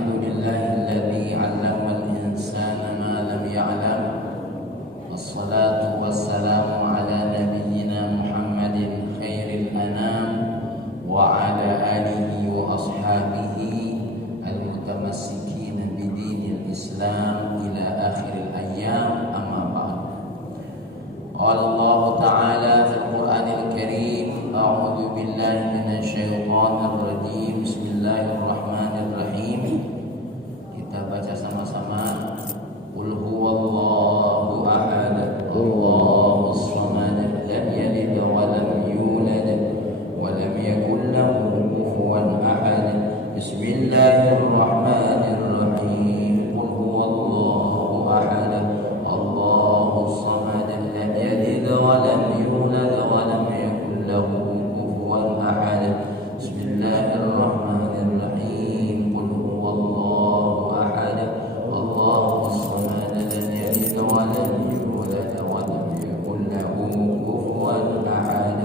Alhamdulillahilladzi 'allamal insana ma lam ya'lam. Wassalatu wassalamu ala nabiyyina Muhammadin khairil anam wa ala alihi wa ashabihi al-mutamassikin bidinil Islam ila akhiril ayyam, amma ba'd. Qala Allah ta'ala fil Qur'anil Karim, a'udzu billahi minasy syaithanir rajim. Bismillahirrahmanirrahim. Kita baca sama-sama. Qul huwallahu ahad, Allahus samad, lam yalid wa lam yulad wa lam yakul lahu kufuwan ahad. Bismillahirrahmanirrahim. Qul huwallahu ahad, Allahus samad, lam yalid wa lam yulad wa lam yakul lahu kufuwan ahad. Bismillahirrahmanirrahim. Qul huwallahu ahad, Allahus samad, lam yalid wa lam yulad wa lam yakul lahu kufuwan ahad.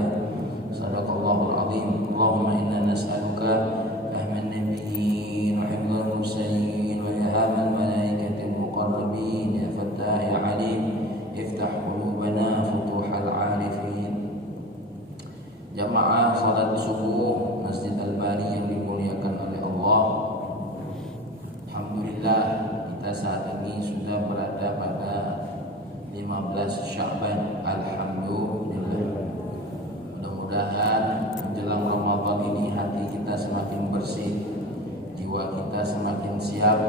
Shadaqallahul azim. Allahumma inna nas'aluka fahman nabiyyin wa hifdzal mursalin wa ilhamal malaikatil muqarrabin. Ya Fattah ya Alim, iftah qulubana futuhal arifin. Jamaah salat subuh Masjid Al-Bari yang dimuliakan oleh Allah. Alhamdulillah, kita saat ini sudah berada pada 15 Sya'ban. Alhamdulillah. Mudah-mudahan menjelang Ramadan ini hati kita semakin bersih, jiwa kita semakin siap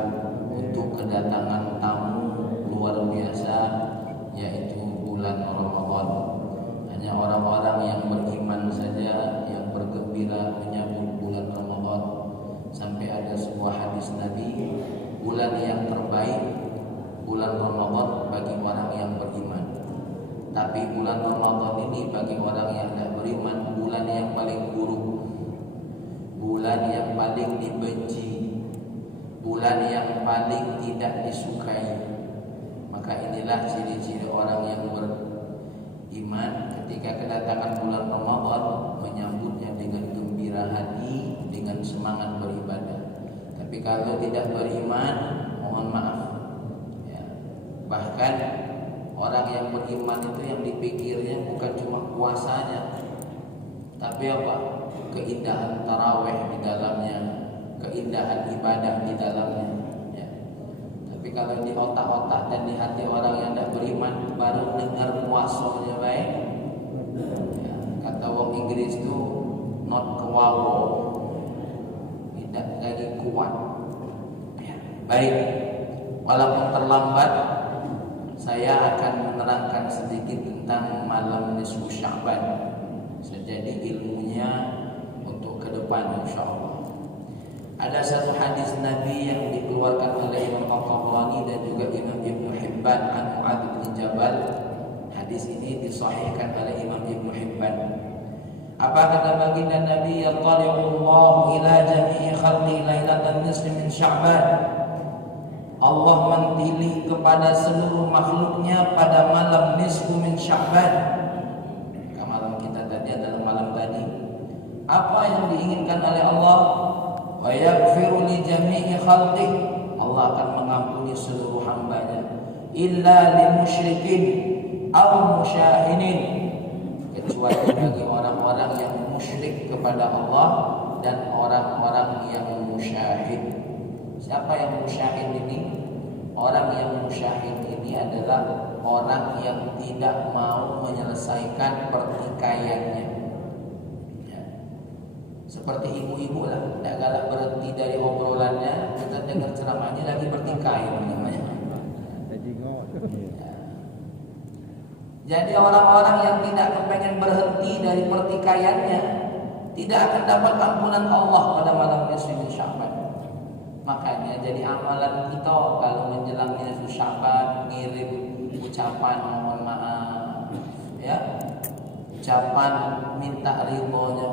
untuk kedatangan tamu luar biasa, yaitu bulan Ramadan. Hanya orang-orang yang beriman saja yang bergembira menyambut bulan Ramadan. Sampai ada sebuah hadis Nabi, bulan yang terbaik bulan Ramadan bagi orang yang beriman. Tapi bulan Ramadan ini bagi orang yang tidak beriman, bulan yang paling buruk, bulan yang paling dibenci, bulan yang paling tidak disukai. Maka inilah ciri-ciri orang yang beriman ketika kedatangan bulan Ramadan, menyambutnya dengan gembira hati, dengan semangat beribadah. Tapi kalau tidak beriman, mohon maaf ya. Bahkan orang yang beriman itu yang dipikirnya bukan cuma puasanya, tapi apa? Keindahan tarawih di dalamnya, keindahan ibadah di dalamnya ya. Tapi kalau di otak-otak dan di hati orang yang tidak beriman, baru dengar puasanya baik ya. Kata wong Inggris itu not kewawo, tidak lagi kuat ya. Baik, walaupun terlambat, saya akan menerangkan sedikit tentang malam nisfu Sya'ban. Jadi ilmunya untuk ke depan insyaallah. Ada satu hadis Nabi yang dikeluarkan oleh Imam Al-Tabrani dan juga Imam Ibnu Hibban an Mu'adz bin Jabal. Hadis ini disahihkan oleh Imam Ibnu Hibban. Apa kata baginda Nabi? Yaqali'ullahu ila jami'i khalqi lailatan nisfi min Sya'ban. Allah mentili kepada seluruh makhluknya pada malam nisfu min Sya'ban. Malam kita tadi adalah malam tadi. Apa yang diinginkan oleh Allah? Wa yaghfiru li jami'i khalqih. Allah akan mengampuni seluruh hambanya. Illa lil musyrikin aw musyahinin. Kecuali bagi orang-orang yang musyrik kepada Allah dan orang-orang yang musyahid. Siapa yang musyahid ini? Orang yang musyahid ini adalah orang yang tidak mau menyelesaikan pertikaiannya ya. Seperti ibu-ibu lah, tidak galak berhenti dari obrolannya, kita dengar ceramahnya lagi bertikai namanya ya. Jadi orang-orang yang tidak kepengen berhenti dari pertikaiannya tidak akan dapat ampunan Allah pada malam nisfu Sya'ban. Makanya jadi amalan kita kalau menjelang nisfu Sya'ban, ngirim ucapan mohon maaf ya, ucapan minta ridhonya.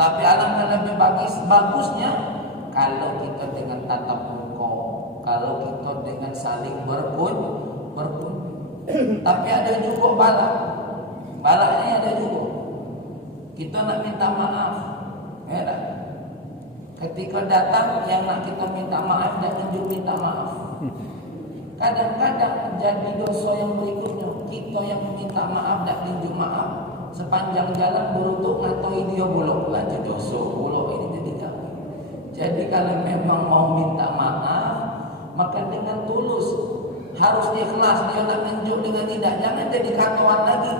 Tapi alangkah lebih bagusnya kalau kita dengan tatap muka, kalau kita dengan saling berkunjung. Tapi ada juga balanya ada juga. Kita nak minta maaf ya tak? Ketika datang yang nak kita minta maaf dan tunjuk minta maaf. Kadang-kadang jadi dosa yang berikutnya, kita yang minta maaf dan tunjuk maaf sepanjang jalan berutuk ngatoi dia buluk lah dosa buluk ini jadi kami. Jadi kalau memang mau minta maaf maka dengan tulus, harus ikhlas, dia nak tunjuk dengan tidak, jangan jadi katoan lagi.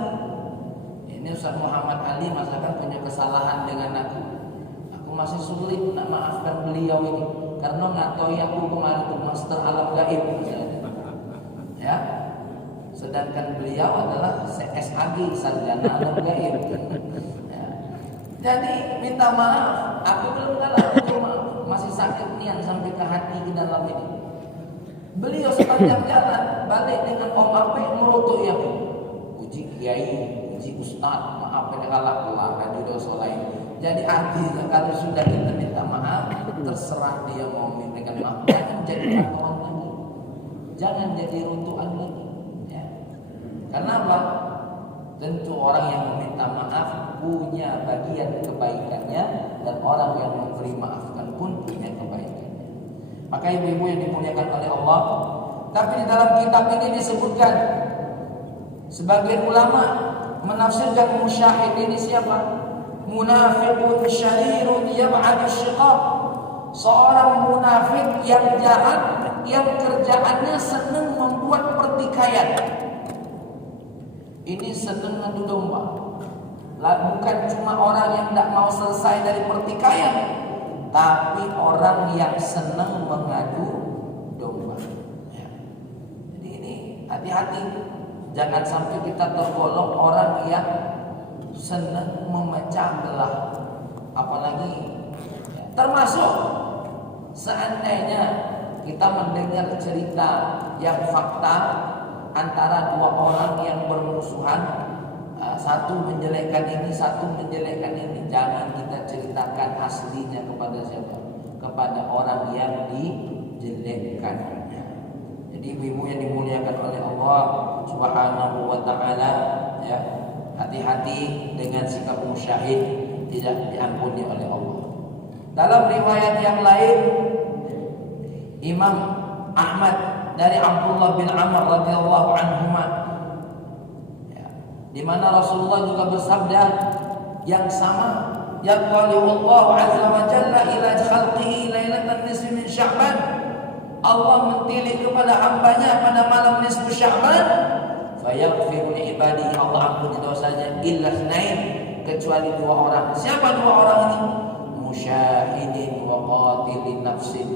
Ini Ustaz Muhammad Ali masakan punya kesalahan dengan aku masih sulit nak maafkan beliau ini karena ngatoi aku kemarin itu master alam gaib misalnya. Ya, sedangkan beliau adalah SAG, sarjana alam gaib. Ya. Jadi minta maaf, aku belum kalah, cuma masih sakit nian sampai ke hati ke dalam ini. Beliau sepanjang jalan balik dengan om ape merutuk ya, uji kiai, uji ustaz, maaf pada kalah kelar dan dosa lain. Jadi artinya kalau sudah kita minta maaf, terserah dia mau minta maaf, jangan jadi kawan lagi, jangan jadi runtuhan lagi. Ya. Kenapa? Tentu orang yang meminta maaf punya bagian kebaikannya dan orang yang memberi maafkan pun punya kebaikannya. Maka ibu-ibu yang dimuliakan oleh Allah, tapi di dalam kitab ini disebutkan sebagian ulama menafsirkan musyahid ini siapa? Munafiqun syarirun yab'adu syiqaq. Seorang munafik yang jahat, yang kerjaannya senang membuat pertikaian. Ini senang ngadu domba. Bukan cuma orang yang tidak mau selesai dari pertikaian, tapi orang yang senang mengadu domba. Ya. Jadi ini hati-hati, jangan sampai kita tergolong orang yang senang memecah belah. Apalagi termasuk seandainya kita mendengar cerita yang fakta antara dua orang yang bermusuhan, satu menjelekkan ini, satu menjelekkan ini, jangan kita ceritakan aslinya kepada siapa? Kepada orang yang dijelekkan. Jadi ibu yang dimuliakan oleh Allah Subhanahu wa taala, ya, hati-hati dengan sikap musyahid, tidak diampuni oleh Allah. Dalam riwayat yang lain, Imam Ahmad dari Abdullah bin Amr radhiyallahu anhuma, ya, di mana Rasulullah juga bersabda yang sama, yaqulu Allah azza wa jalla ila khalqihi lailatan nisfi min Sya'ban. Allah mentilik kepada hambanya pada malam nisfu Sya'ban, fayaghfiru li ibadihi, Allah ampuni dosanya, illa itsnain, kecuali dua orang. Siapa dua orang ini? Musyahidin wa qatilin nafsin,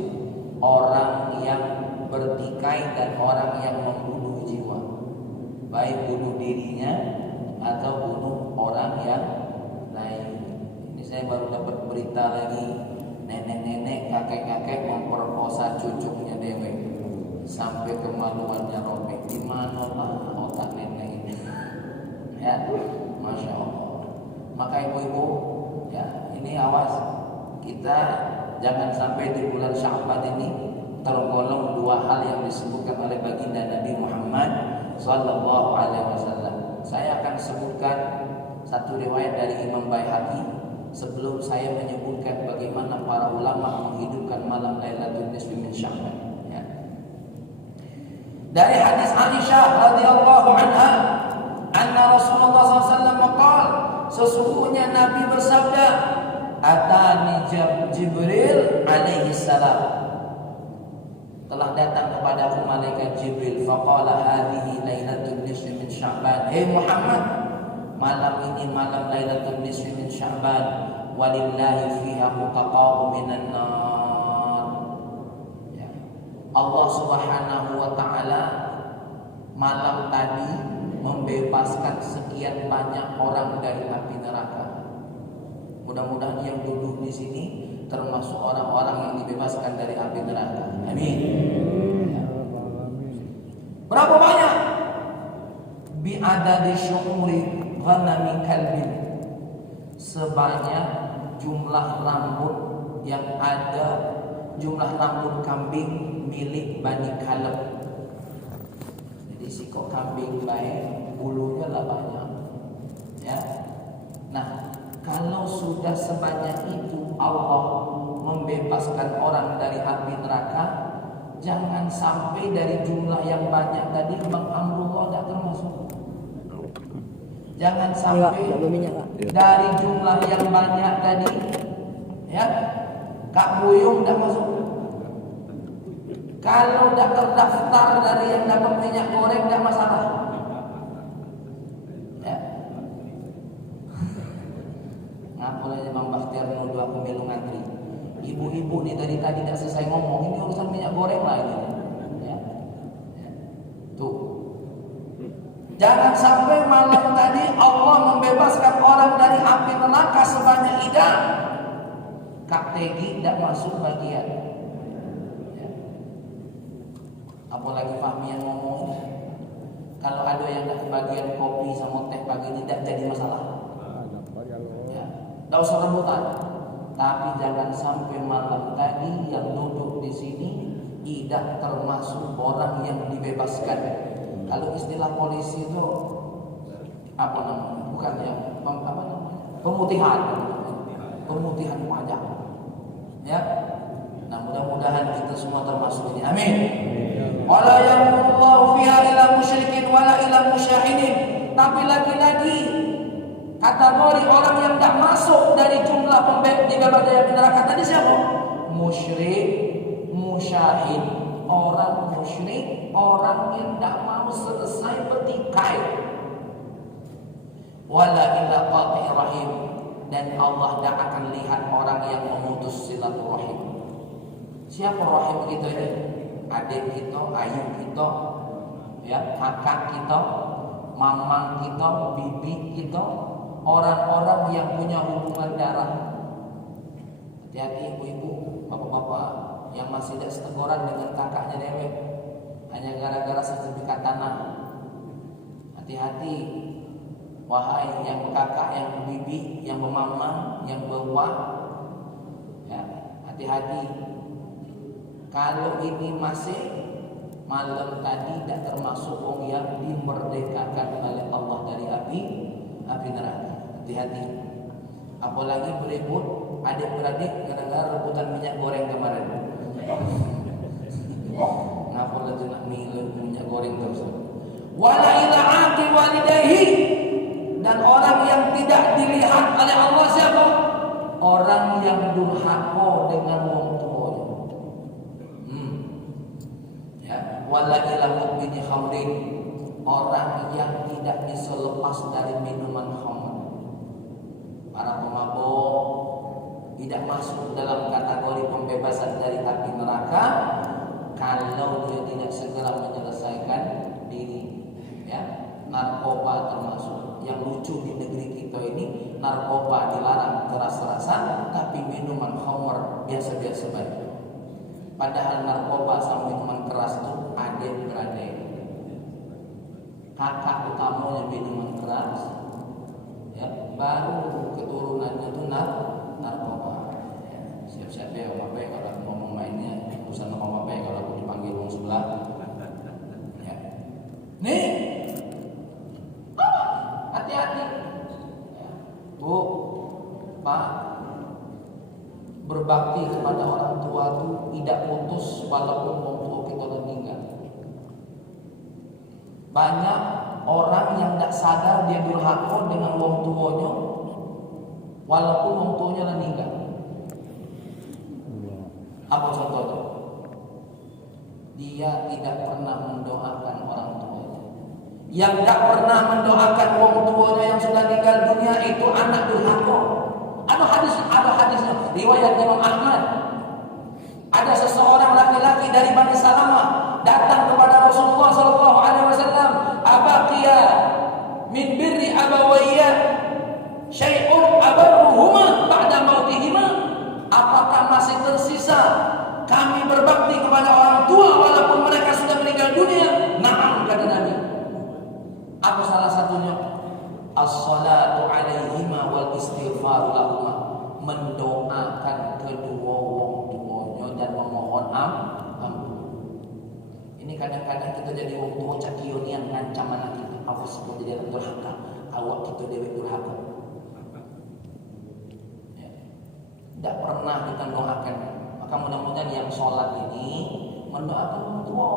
orang yang bertikai dan orang yang membunuh jiwa, baik bunuh dirinya atau bunuh orang yang lain. Ini saya baru dapat berita lagi, nenek-nenek, kakek-kakek memperkosa cucunya dewe sampai kemaluannya robek. Di mana lah otak nenek ini? Ya, masya Allah. Maka ibu-ibu, ya, ini awas, kita jangan sampai di bulan Sya'ban ini tergolong dua hal yang disebutkan oleh baginda Nabi Muhammad sallallahu alaihi wasallam. Saya akan sebutkan satu riwayat dari Imam Baihaqi sebelum saya menyebutkan bagaimana para ulama menghidupkan malam Lailatul Nisfi min Sya'ban. Ya. Dari hadis Aisyah radhiyallahu anha, anna Rasulullah SAW qala, sesungguhnya Nabi bersabda, atani Jibril alaihi salam, telah datang kepadaku malaikat Jibril, faqala hadhihi lailatul nisfi min Sya'ban. Hei Muhammad, malam ini malam Lailatul Nisfi min Sya'ban, walillahi fiha mutaqa'u minan nar. Ya. Allah Subhanahu wa taala malam tadi membebaskan sekian banyak orang dari api neraka. Mudah-mudahan yang duduk di sini termasuk orang-orang yang dibebaskan dari api neraka. Amin. Ya. Berapa banyak? Bi'adadi syu'uri ghanami kalbin, sebanyak jumlah rambut yang ada, jumlah rambut kambing milik Bani Kalb. Jadi sikok kambing baik, bulunya lah banyak. Ya. Nah, kalau sudah sebanyak itu Allah membebaskan orang dari api neraka, jangan sampai dari jumlah yang banyak tadi Bang Amrullah tidak termasuk. Jangan sampai dari jumlah yang banyak tadi, ya, Kak Buyung tidak masuk. Kalau tidak terdaftar dari yang dapat minyak goreng tidak masalah. Ya. Ngapain aja Bang Bakhtiar nuduh aku melu ngantri. Ibu-ibu nih tadi tidak selesai ngomong, ini urusan minyak goreng lah ini. Ya. Ya. Tuh. Jangan sampai malam tadi Allah membebaskan orang dari api neraka sebanyak Ida. Kak Tegi tidak masuk bagian. Ya. Apalagi Fahmi yang ngomong. Kalau ada yang tidak kebagian kopi sama teh pagi ini tidak jadi masalah. Ya. Tidak usah rebutan. Tapi jangan sampai malam tadi yang duduk di sini tidak termasuk orang yang dibebaskan. Kalau istilah polisi itu apa namanya? Bukan ya, apa namanya? Pemutihan wajah. Ya. Nah, mudah-mudahan kita semua termasuk ini. Amin. Wala yamullahu fiha ila musyrikin wala ila musyahidin. Tapi lagi-lagi kategori orang yang tidak masuk dari jumlah dibebaskan dari neraka tadi siapa? Musyrik, musyahid. Orang musyrik, orang yang tidak mau selesai bertikai. Wala illa qati rahim. Dan Allah tidak akan lihat orang yang memutus silaturahim. Siapa rahim kita ini? Adik kita, ayu kita, ya, kakak kita, mamang kita, bibi kita, orang-orang yang punya hubungan darah. Hati-hati ibu-ibu, bapak-bapak yang masih tidak seteguran dengan kakaknya dewek hanya gara-gara sertifikat tanah. Hati-hati, wahai yang kakak, yang bibi, yang mama, yang bawa, ya, hati-hati. Kalau ini masih malam tadi tidak termasuk orang yang dimerdekakan oleh Allah dari api neraka. Hati-hati. Apalagi berebut adik-beradik gara-gara rebutan minyak goreng kemarin. Ngapa lagi nak minyak goreng terus? Wala ila aqi walidayhi. Dan orang yang tidak dilihat oleh Allah siapa? Orang yang durhaka dengan wong tuanya. Ya, wala ila mudmini khamrin. Orang yang tidak bisa lepas dari minuman khamr. Para pemabuk tidak masuk dalam kategori pembebasan dari api neraka kalau dia tidak segera menyelesaikan diri. Ya, narkoba termasuk. Yang lucu di negeri kita ini, narkoba dilarang keras-kerasan, tapi minuman khamr biasa-biasa baik. Padahal narkoba sama minuman keras itu adik-beradik. Kakak utamanya minuman keras, ya, baru keturunannya itu narkoba. Ya, siap-siap ya Bapak kalau ngomong mainnya urusan Bapak kalau aku dipanggil orang sebelah. Ya. Nih, hati-hati, ya. Bu, Pak, berbakti kepada orang tua itu tidak putus walaupun orang tua kita meninggal. Banyak orang yang tidak sadar dia durhaka dengan wong tuanya walaupun wong tuanya meninggal. Apa contohnya? Dia tidak pernah mendoakan orang tuanya. Yang tidak pernah mendoakan wong tuanya yang sudah meninggal dunia itu anak durhaka. Ada hadisnya riwayat Imam Ahmad. Ada seseorang laki-laki dari Bani Salamah datang kepada Rasulullah sallallahu alaihi wasallam, "Abaqiya min birri abawayya syai'un abarruhuma ba'da mautihima?" Apakah masih tersisa kami berbakti kepada orang tua walaupun mereka sudah meninggal dunia? Na'am, kata Nabi. Apa salah satunya? As-salatu alaihima wal istighfaru lahuma. Mendoakan kedua wong tuanya dan memohon ampun. Ini kadang-kadang kita jadi wong tua cakionian ngancam anak kita. Awas kau jadi anak durhaka. Awak kita dewe durhaka. Ya. Tidak pernah kita doakan Maka mudah-mudahan yang sholat ini mendoakan orang tua.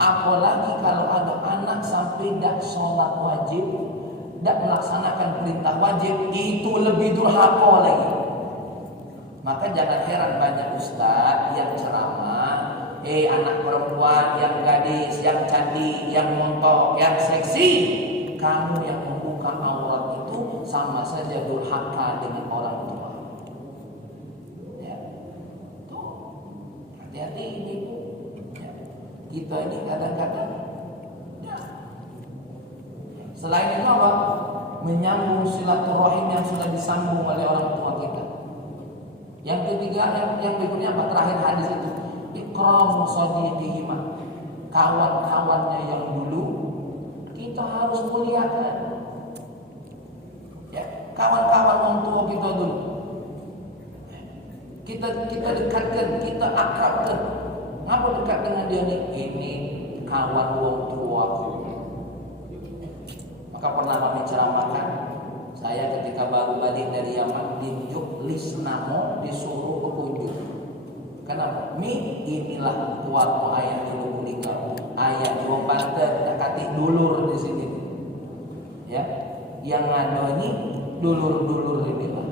Apalagi kalau ada anak sampai tidak sholat wajib, tidak melaksanakan perintah wajib, itu lebih durhaka lagi. Maka jangan heran banyak ustaz yang ceramah, anak perempuan, yang gadis, yang cantik, yang montok, yang seksi, kamu yang membuka aurat itu sama saja durhaka dengan orang tua. Ya, tuh hati-hati ini. Ya. Kita ini kadang-kadang, ya. Selain itu apa? Menyambung silaturahim yang sudah disambung oleh orang tua kita. Yang ketiga, yang berikutnya apa? Terakhir hadis itu, ikramu sadiqihima, kawan-kawannya yang dulu kita harus muliakan. Ya, kawan-kawan orang tua kita dulu. Kita dekatkan, kita akrabkan. Ngapa dekat dengan dia nih? Ini kawan orang tua. Maka pernah kami ceramahkan, saya ketika baru balik dari Yaman diunjuk list nama disuruh berkunjung. Kenapa? Inilah kuatmu ayat dulu kuliah, ayat dua banten tak kati dulur di sini. Ya, yang ada ini dulur-dulur ini lah.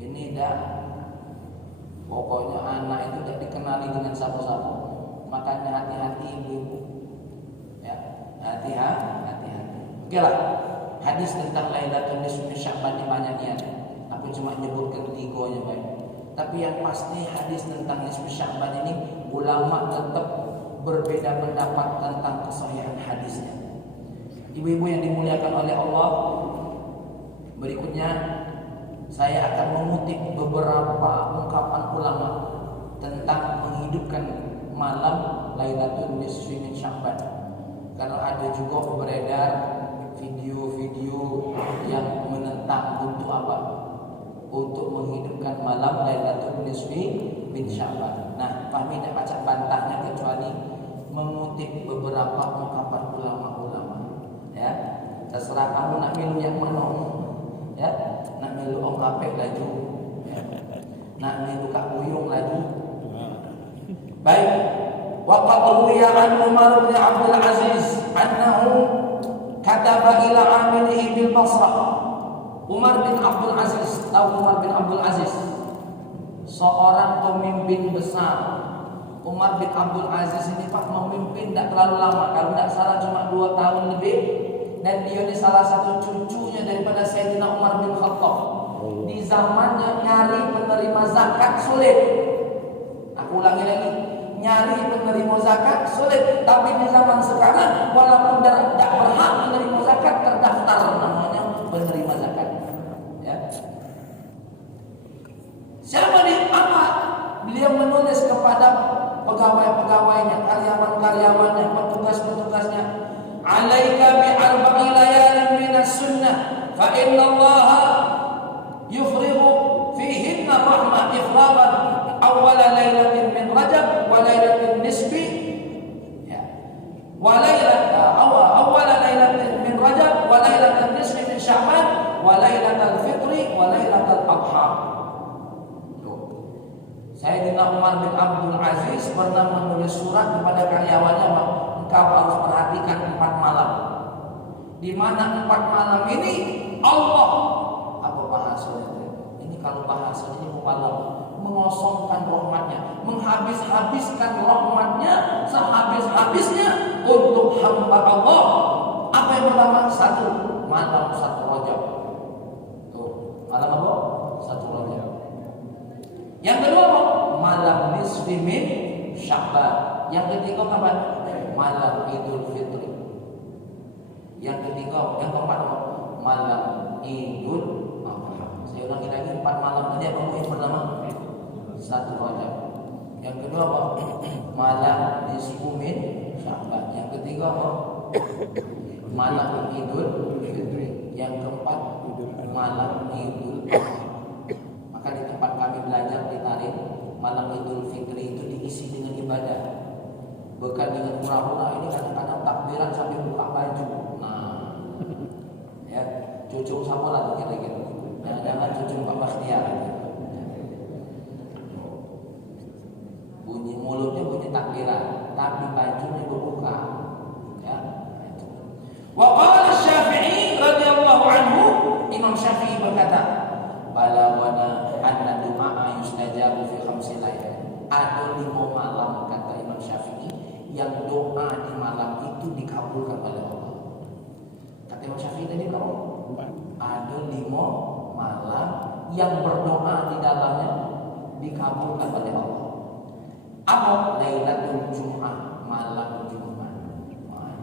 Ini dah. Pokoknya anak itu tidak dikenali dengan siapa-siapa. Makanya hati-hati ibu. Ya, hati-hati. Oke lah, hadis tentang Lailatul Nisfi Sya'ban ini banyak niat. Aku cuma nyebutkan 3-nya baik. Tapi yang pasti hadis tentang Nisfi Sya'ban ini ulama tetap berbeda pendapat tentang kesahihan hadisnya. Ibu-ibu yang dimuliakan oleh Allah, berikutnya saya akan mengutip beberapa ungkapan ulama tentang menghidupkan malam Lailatul Nisfi min Sya'ban. Karena ada juga beredar video-video yang menentang untuk apa? Untuk menghidupkan malam Lailatul Nisfi min Sya'ban. Nah, kami tidak baca bantahnya kecuali mengutip beberapa ungkapan ulama-ulama. Ya, terserah kamu nak milih yang mana. Ya, nak milih orang kapek laju. Ya. Nak milih kak buyung laju. Baik. Waqad ruwiya an Umar bin Abdul Aziz annahu kataba ila amilihi bil Basrah. Umar bin Abdul Aziz, tahu Umar bin Abdul Aziz? Seorang pemimpin besar. Umar bin Abdul Aziz ini Pak memimpin tidak terlalu lama, kalau tidak salah cuma 2 tahun lebih. Dan dia ini salah satu cucunya daripada Sayyidina Umar bin Khattab. Di zamannya nyari penerima zakat sulit. Aku ulangi lagi, nyari penerima zakat sulit. Tapi di zaman sekarang walaupun tidak berhak menerima zakat, terdaftar namanya penerima zakat. Ya. Siapa nih? Apa? Beliau menulis kepada pegawai-pegawainya, karyawan-karyawannya, petugas-petugasnya, alaika bi arba'i layalin minas sunnah fa inna Allah yufrighu fihinna rahmah ifragan awwala lailatin min Rajab wa lailatin nisfi ya wa awwala lailatin min Rajab wa lailatin nisfi min Sya'ban wa lailatul fitri wa lailatul adha. Sayyidina Umar bin Abdul Aziz pernah menulis surat kepada karyawannya, engkau harus perhatikan 4 malam. Di mana 4 malam ini Allah, apa bahasanya? Ini kalau bahasanya ini malam, mengosongkan rahmatnya, menghabis-habiskan rahmatnya sehabis-habisnya untuk hamba Allah. Apa yang pertama? 1 malam 1 Rajab. Tuh, malam apa? 1 Rajab. Yang kedua apa? Malam nisfi min Sya'ban. Yang ketiga kapan? Malam Idul Fitri. Yang ketiga, yang keempat apa? Malam Idul Adha. Saya ulangi lagi, 4 malam tadi apa? Yang pertama 1 Rajab. Yang kedua apa? Malam nisfu min Sya'ban. Yang ketiga apa? Malam Idul Fitri. Yang keempat malam Idul Adha. Maka di tempat kami belajar di Tarim, malam Idul Fitri itu diisi dengan ibadah, bukan dengan hura-hura. Ini kadang-kadang takbiran sambil buka baju. Nah, ya, cucu sama lah kira-kira. Nah, jangan cucu Pak Bastian. tapi bajunya berbuka. Ya. Wa qala Syafi'i radhiyallahu anhu, Imam Syafi'i berkata, "Balawana anna du'a yustajabu fi khamsi lail." Ada 5 malam kata Imam Syafi'i yang doa di malam itu dikabulkan oleh Allah. Kata Imam Syafi'i tadi berapa? Ada 5 malam yang berdoa di dalamnya dikabulkan oleh Allah. Apa? Lailatul Jum'ah, malam Jumat.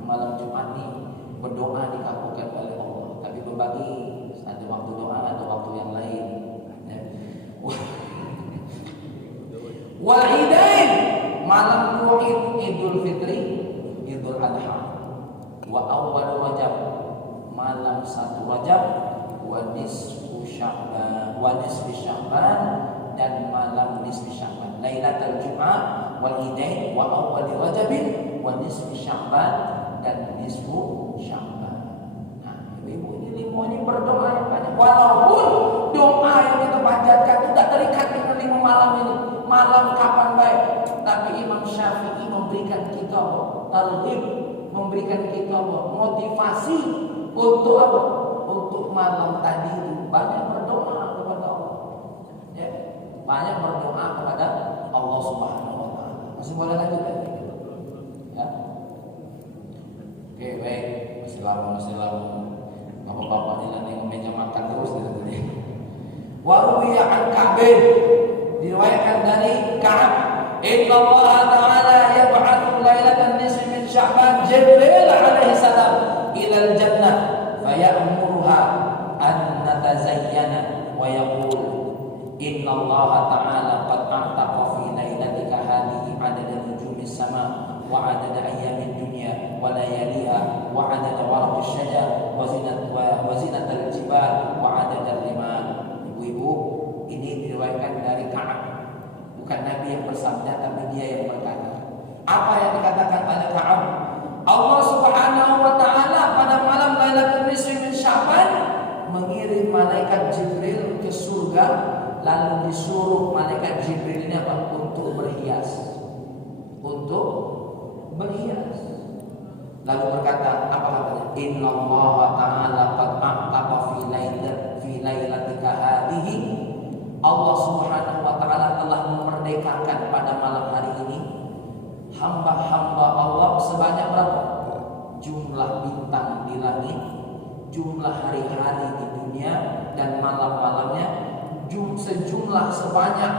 Malam Jumat ini berdoa dikabulkan oleh Allah. Tapi berbagi, ada waktu doa, ada waktu yang lain. Wal Idain, malam Idul Idul Fitri, Idul Adha. Wa awwal Rajab, malam 1 Rajab. Wa nisfu Sya'ban, wa nisfi Sya'ban, dan malam nisfi Sya'ban. Lailatul Jum'ah wal Idain wa awwal Rajab wa nisfi Sya'ban dan nisfu Sya'ban. Nah, ibu ini 5 ini berdoa yang banyak. Walaupun doa yang kita panjatkan tidak terikat dengan 5 malam ini. Malam kapan baik, tapi Imam Syafi'i memberikan kita targhib, memberikan kita motivasi untuk apa? Untuk malam tadi itu banyak berdoa kepada Allah. Ya, banyak berdoa kepada Allah Subhanahu wa taala. Masih boleh lanjut lagi? Ya. Oke, baik. Masih lama. Bapak-bapak ini nanti meja makan terus tadi. Wa ruwiya an Ka'bin, diriwayatkan dari Ka'ab, inna Allah ta'ala yab'atsu lailatan nisfi min Sya'ban Jibril alaihi salam ila al-jannah faya'muruha an natazayyana wa yaqul inna Allah ta'ala qad a'taqa fi lailatika hadhihi 'adada nujumis sama wa 'adada ayyamid dunya wa layaliha wa 'adada waraqis syajar wa zinatal jibal wa 'adada rimal. Ibu-ibu, ini diriwayatkan dari Ka'ab. Bukan Nabi yang bersabda, tapi dia yang berkata. Apa yang dikatakan oleh Ka'ab? Allah Subhanahu wa taala pada malam Lailatul Nisfi min Sya'ban mengirim malaikat Jibril ke surga, lalu disuruh malaikat Jibril ini apa? Untuk berhias. Untuk berhias. Lalu berkata, apa katanya? Inna Allah ta'ala qad a'taqa fi lailatika hadhihi. Allah Subhanahu wa taala telah memerdekakan pada malam hari ini hamba-hamba Allah sebanyak berapa? Jumlah bintang di langit, jumlah hari-hari di dunia dan malam-malamnya, sejumlah sebanyak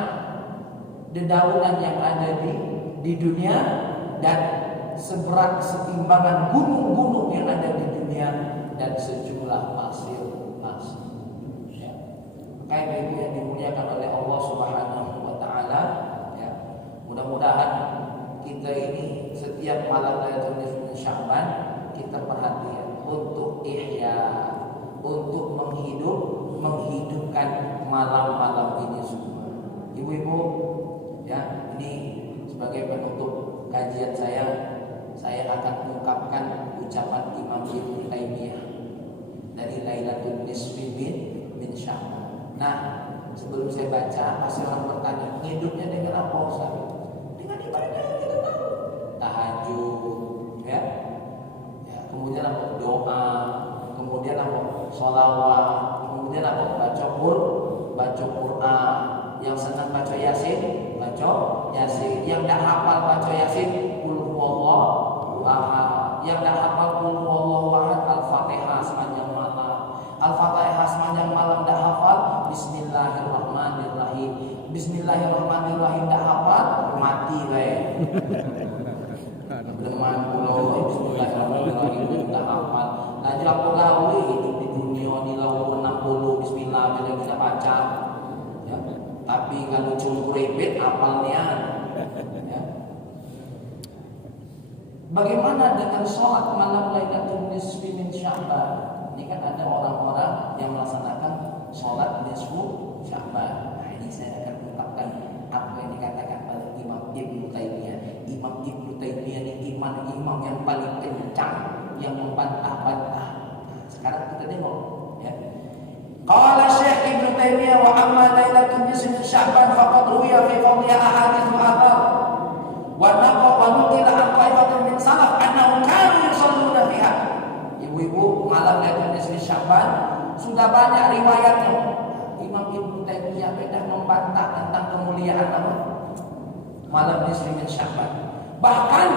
dedaunan yang ada di dunia, dan seberat setimbangan gunung-gunung yang ada di dunia, dan sejumlah pasir-pasir. Kayak ibu yang dimuliakan oleh Allah Subhanahu wa taala, ya. Mudah-mudahan kita ini setiap malam Lailatul Nisfi Sya'ban kita perhatian untuk ihya, untuk menghidupkan malam-malam ini semua. Ibu-ibu, ya, ini sebagai penutup kajian saya akan mengungkapkan ucapan Imam Ibnu Taimiyah dari Lailatul Nisfi min Sya'ban. Nah, sebelum saya baca, pasti orang bertanya, hidupnya dengan apa Ustaz? Dengan ibadah yang kita tahu, tahajud, ya. Kemudian apa? Doa, kemudian apa? Sholawat, kemudian apa? Baca Quran. Yang senang baca Yasin, baca Yasin. Yang tidak hafal baca Yasin, qul huwallahu ahad. Yang tidak hafal qul huwallahu ahad, Al-Fatihah sepanjang malam. Al-Fatihah sepanjang malam tidak hafal, Bismillahirrahmanirrahim. Bismillahirrahmanirrahim tidak hafal, mati bae. Deman pulau Bismillahirrahmanirrahim tidak hafal. Lanjut apa gawe hidup di dunia ni lawan 60 bismillah bila kita baca. Ya. Tapi kalau cuma repet hafalnya. Ya. Bagaimana dengan sholat malam Lailatul Nisfi min Sya'ban? Ini kan ada orang-orang yang melaksanakan sholat nisfu Sya'ban. Nah, ini saya akan ungkapkan apa yang dikatakan oleh Imam Ibnu Taimiyah. Imam Ibnu Taimiyah ini imam yang paling kencang, yang membantah-bantah. Nah, sekarang kita tengok, ya. Qala Syekh Ibnu Taimiyah wa amma Lailatul Nisfi Sya'ban faqad ruwiya fi fadliha ahadits wa athar wa naqala an malam nisfi min Sya'ban. Bahkan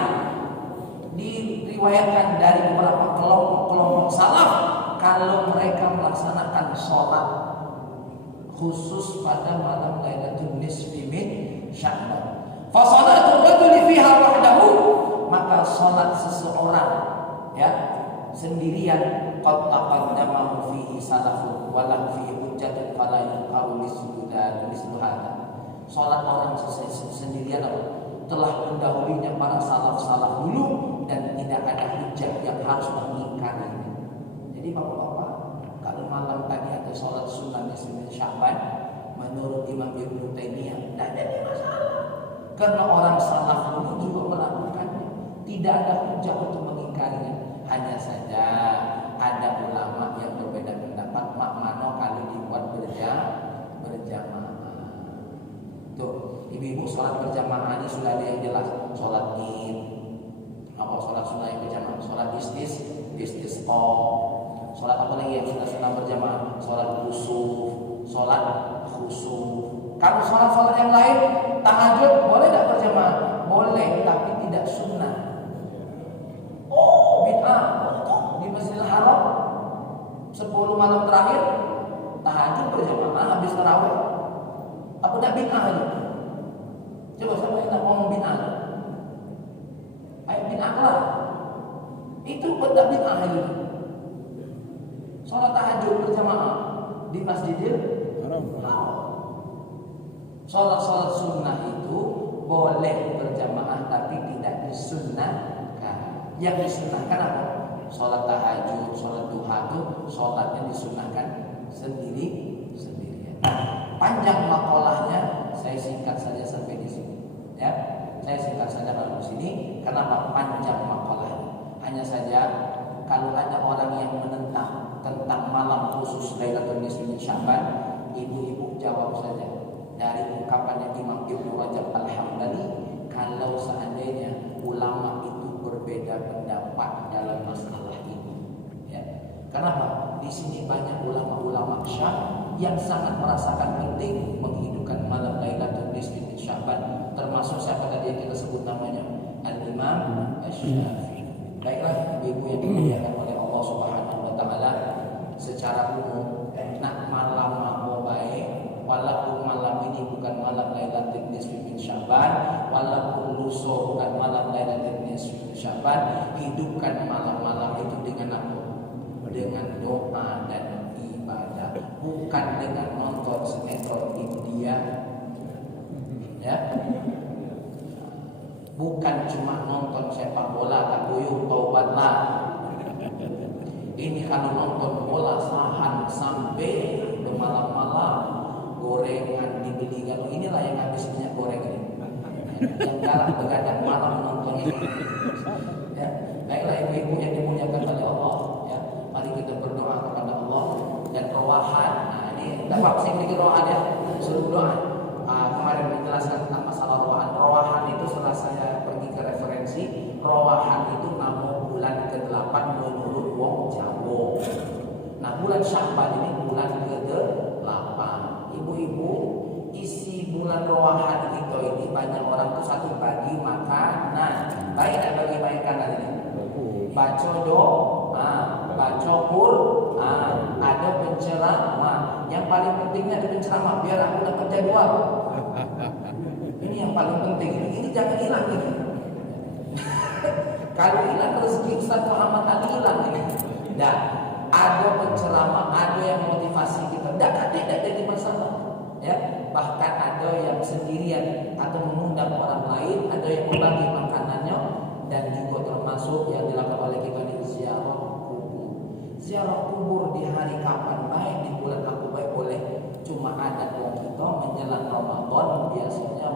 diriwayatkan dari beberapa kelompok salaf kalau mereka melaksanakan sholat khusus pada malam Lailatul Nisfi min Sya'ban. Fa shalatul rajuli fiha wahdahu, maka sholat seseorang ya sendirian qad taqaddama fihi salafun wa lam fihi hujjatun fala yuqalu misluhada. Sholat orang sendirian telah mendahulunya para salaf dulu dan tidak ada hujah yang harus mengingkari. Jadi bapak-bapak, kalau malam tadi ada sholat sunnah di Sya'ban, menurut Imam Ibnu Taimiyah tidak ada masalah, karena orang salaf dulu juga melakukannya. Tidak ada hujah untuk mengingkarinya. Hanya saja ada ulama yang berbeda pendapat makmano kalau dibuat berjamaah. Tuh, ibu-ibu sholat berjamaah ini sudah ada yang jelas. Sholat id, sholat sunnah yang berjamaah, sholat istisqa, sholat apa lagi yang sunnah berjamaah, sholat sholat khusuf. Kalau sholat yang lain, tahajud boleh tidak berjamaah? Boleh, tapi tidak sunnah. Oh, bid'ah. Di Masjidil Haram 10 malam terakhir tahajud berjamaah habis tarawih. Apa tidak bid'ah itu? Coba siapa yang tak ngomong bid'ah? Ayo bid'ah lah. Itu tidak bid'ah itu. Sholat tahajud berjamaah di Masjidil Haram. Sholat sunnah itu boleh berjamaah tapi tidak disunnahkan. Yang disunnahkan apa? Sholat tahajud, sholat duha itu sholatnya disunnahkan sendiri-sendirian. Panjang makolahnya, saya singkat saja sampai di sini. Ya, saya singkat saja kalau di sini. Kenapa panjang makolahnya? Hanya saja kalau ada orang yang menentang tentang malam khusus Lailatul Nisfi min Sya'ban, ibu-ibu jawab saja dari ungkapannya Imam Ibnu Rajab Al-Hambali, kalau seandainya ulama itu berbeda pendapat dalam masalah ini. Ya. Kenapa? Di sini banyak ulama-ulama Syiah yang sangat merasakan penting menghidupkan malam Lailatul Nisfi min Sya'ban, termasuk siapa tadi yang kita sebut namanya Al-Imam Asy-Syafi'i. Baiklah ibu yang dimuliakan oleh Allah Subhanahu wa taala, secara umum nak malam mau baik, walaupun malam ini bukan malam Lailatul Nisfi min Sya'ban, walaupun lusa bukan malam Lailatul Nisfi min Sya'ban, hidupkan malam-malam itu dengan apa? Dengan doa dan ibadah, bukan dengan nonton sinetron India, ya, bukan cuma nonton sepak bola takuyuh taubatlah. Ini kalau nonton bola sahan sampai malam-malam, gorengan dibeli. Kalau inilah yang habis minyak goreng ini, yang galak begadang malam nonton ini. Ya, baiklah ibu-ibu yang dimuliakan oleh Allah, ya, mari kita berdoa kepada Allah dan rowahan. Nah, ini dapat saya beri rowahan ya, suruh doa. Kemarin menjelaskan tentang masalah rowahan. Rowahan itu setelah saya pergi ke referensi, rowahan itu nama bulan ke-8 menurut wong Jawa. Nah, bulan Sya'ban ini bulan ke-8. Ibu-ibu, isi bulan rowahan kita ini banyak orang tuh satu bagi makanan. Baik tak bagi makanan ini? Baca doa, baca Quran, ada penceramah. Yang paling pentingnya ada penceramah biar aku dapat jadwal. Ini yang paling penting. Ini jangan hilang ini. Kalau hilang rezeki Ustaz Muhammad Ali hilang ini. Dan ada penceramah, ada yang motivasi kita. Tidak jadi masalah. Ya, bahkan ada yang sendirian atau mengundang orang lain, ada yang berbagi makanannya, dan juga termasuk yang dilakukan oleh kita di ziarah kubur. Ziarah kubur di hari kapan baik, di bulan apa baik boleh. Cuma adat yang kita menjelang Ramadan biasanya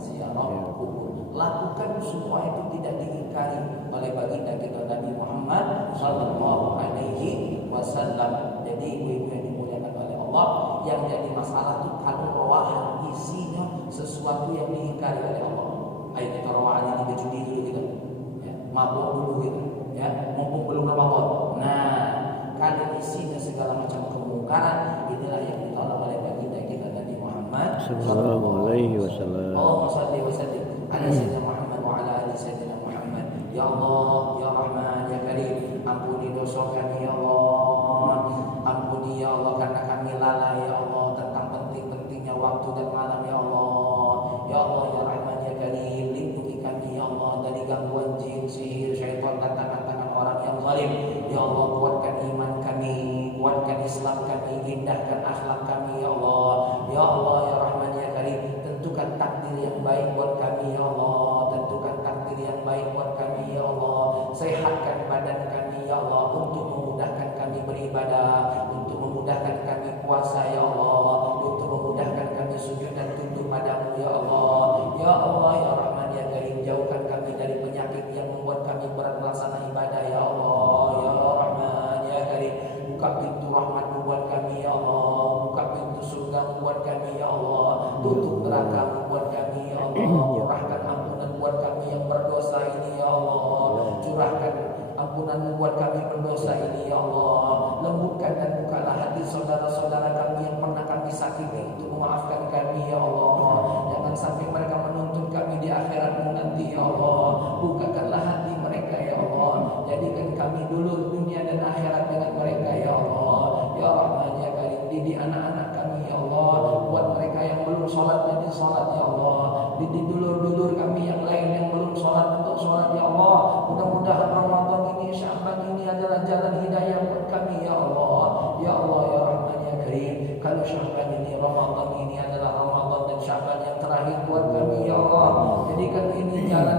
ziarah kubur. Lakukan semua itu tidak diingkari oleh baginda kita Nabi Muhammad sallallahu alaihi wasallam. Jadi ibu-ibu yang dimuliakan oleh Allah, yang jadi masalah itu kalau rowahan isinya sesuatu yang diingkari oleh Allah. Ayo kita rowahan ini berjudi dulu kita, ya, mabuk dulu kita, ya, mumpung belum Ramadan. Nah, kalau isinya segala macam kemungkaran, inilah yang ditolak oleh baginda kita Nabi Muhammad sallallahu alaihi wasallam. Allahumma shalli wa sallim ala sayyidina Muhammad wa ala ali sayyidina Muhammad. Ya Allah, ya Rahman, ya Karim, ampuni dosa kami ya Allah. Ampuni ya Allah karena kami lalai ya Allah tentang penting-pentingnya waktu dan malam ya Allah. Ya Allah, ya Rahman, ya Karim, lindungi kami ya Allah dari gangguan jin, sihir, syaitan dan tangan-tangan orang yang zalim. Ya Allah, kuatkan iman kami, kuatkan Islam kami, indahkan akhlak kami ya Allah. Ya Allah, ya Rahman, ya Karim, tentukan takdir yang baik buat kami ya Allah. Tentukan takdir yang baik buat kami ya Allah. Sehatkan badan kami ya Allah untuk memudahkan kami beribadah, untuk memudahkan kami puasa ya Allah, untuk memudahkan kami sujud dan tunduk padamu ya Allah. Ya Allah, ya Rahman, ya Karim, jauhkan kami dari penyakit yang membuat kami berat melaksanakan ibadah ya Allah. Ya Rahman, ya Karim, buka pintu rahmat buat kami ya Allah, buka pintu surga buat kami ya Allah, tutup neraka buat kami ya Allah. Curahkan ampunan buat kami yang berdosa ini ya Allah, curahkan ampunan buat kami berdosa ini ya Allah. Lembutkan dan bukalah hati saudara-saudara kami yang pernah kami sakiti untuk memaafkan kami ya Allah. Jangan sampai mereka menuntut kami di akhiratmu nanti ya Allah. Bukakanlah hati mereka ya Allah. Jadikan kami dulu dunia dan akhirat dengan mereka ya Allah. Ya Rahman, ya Karim, didik anak-anak kami ya Allah. Buat mereka yang belum sholat jadi sholat ya Allah. Didik dulur-dulur kami yang lain yang belum sholat untuk sholat ya Allah. Mudah-mudahan Ramadan ini, Sya'ban ini adalah jalan hidayah buat kami ya Allah. Ya Allah, ya Rahman, ya Karim, kalau Sya'ban ini, Ramadan ini adalah Ramadan dan Sya'ban yang terakhir buat kami ya Allah. Jadikan ini jalan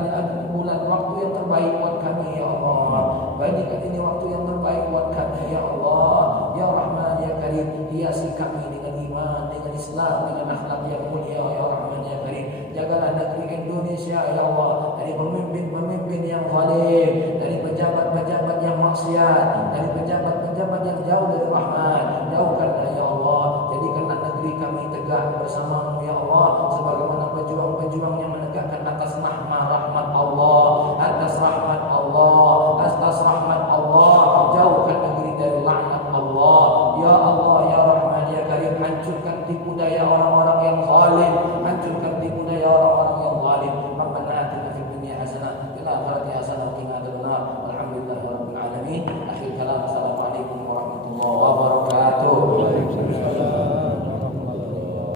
bulan waktu yang terbaik buat kami ya Allah. Jadikan ini waktu yang terbaik buat kami ya Allah. Ya Rahman, ya Karim, hiasi kami dengan iman, dengan Islam, dengan akhlak yang mulia ya Rahman, ya Karim. Jagalah negeri Indonesia ya Allah dari pemimpin-pemimpin yang zalim, dari pejabat-pejabat yang maksiat, dari pejabat-pejabat yang jauh dari Rahman. Jauhkanlah ya Allah, jadikanlah negeri kami